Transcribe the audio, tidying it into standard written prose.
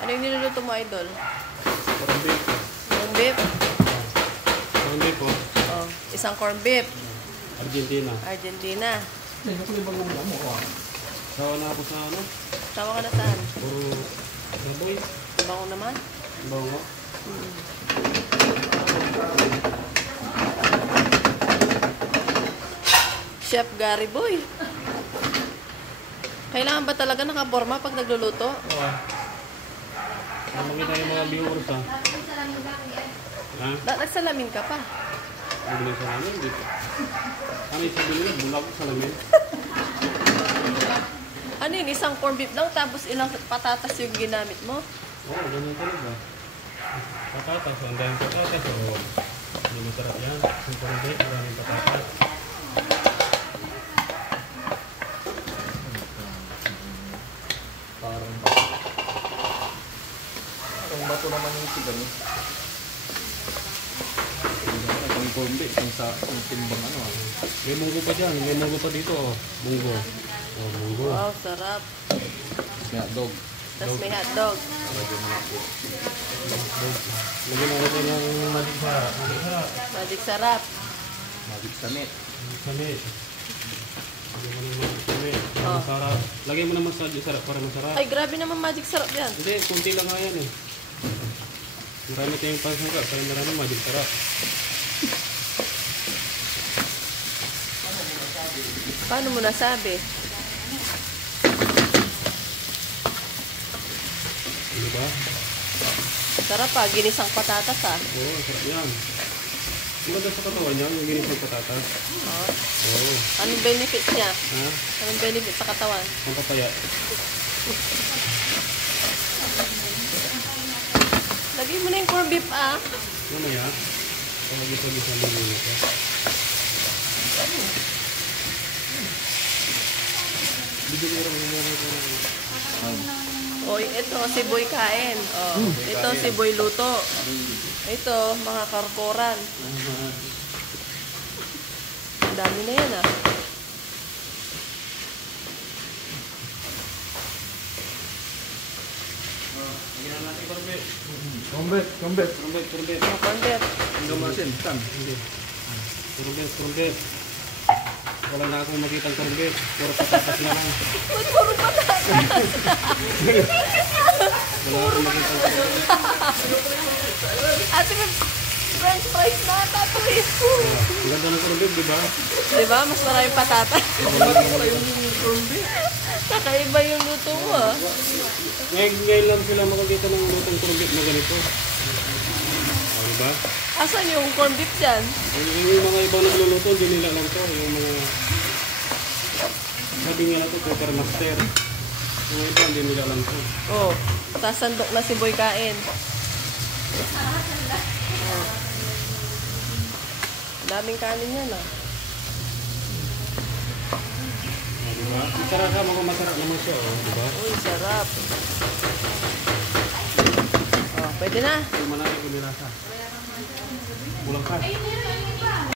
Ano yung niluluto mo, Idol? Corn beef. Corn beef? Corn beef po. Oh, isang corn beef. Argentina. Argentina. Sawa na ako sa ano? Tawa ka na saan? Puro baboy. Bango naman. Bango. Chef Gary Boy. Kailangan ba talaga nakaporma pag nagluluto? Oo. Makita yung mga viewers ha. Ha? Nagsalamin ka pa. Nagulay sa namin dito. Ano yung sabi nila? Bulag sa lamin. Ano yun? Isang corn beef lang tapos ilang patatas yung ginamit mo? Oo, ganyan talaga. Patatas. Ang dahil patatas. Oo. Hindi masarap yan. Yung corn beef, maraming patatas. Parang bato naman yung tigang. Ang kombi, yung timbang ano. May munggo pa dyan. May munggo pa dito. Oh. Munggo. Oh, munggo. Wow, sarap. Nga, dog. Tapos may hotdog. Lagyan mo natin. Lagyan natin ng magic sarap. Magic sarap. Magic sarap. Magic sami. Sami. Lagyan mo ng magic sami. Para Oh. masarap. Lagyan mo naman sa magic sarap para masarap. Ay, grabe naman magic sarap yan. Hindi, kunti lang nga yan eh. Marami tayong pansarap. Kaya marami magic sarap. Paano mo nasabi? Ano ba? Sarap pa, ginisang patatas ah. Oo, sarap yan. Maganda sa katawan niya, yung ginisang patatas. Oh. Oo. Anong benefit niya? Ha? Anong benefit sa katawan? Ang papaya. Lagay mo na yung corn beef ah. Mamaya, pag-gisa-gisa mo yun ito. Bigyan mo rin ito. O, ito, si Boy kain. O, ito, si Boy luto. Ito, mga karkoran. Ang dami na yan ah. Lagyan natin korbet. Kombet, kombet. Korbet, korbet. Mga corn beef. Hanggang masin, tan. Hindi. Korbet, korbet. Wala na akong makitang korbet. Puro patatas na lang. Ba't puro patatas? Wala akong makitang korbet. Ate, may french fries na tatuloy. Ang ganda ng korbet, di ba? Diba? Mas maraming patatas. Kakaiba yung luto mo ah. Ngayon lang sila makakita ng lutong korbet na ganito. O, di ba? Asan yung corn beef dyan? Yung mga ibang nagluluto, hindi nila lang to. Yung mga... Sabi nga na to, cooker master. Yung iba, hindi nila lang to. Oh, sasandok na si Boy kain. Oh. Daming kanin yan ah. O, di ba? Masarap ka, mga masarap naman siya, o, di ba? Uy, sarap. Oh, pwede na. Yung manay ko nilasa. Bulang ka.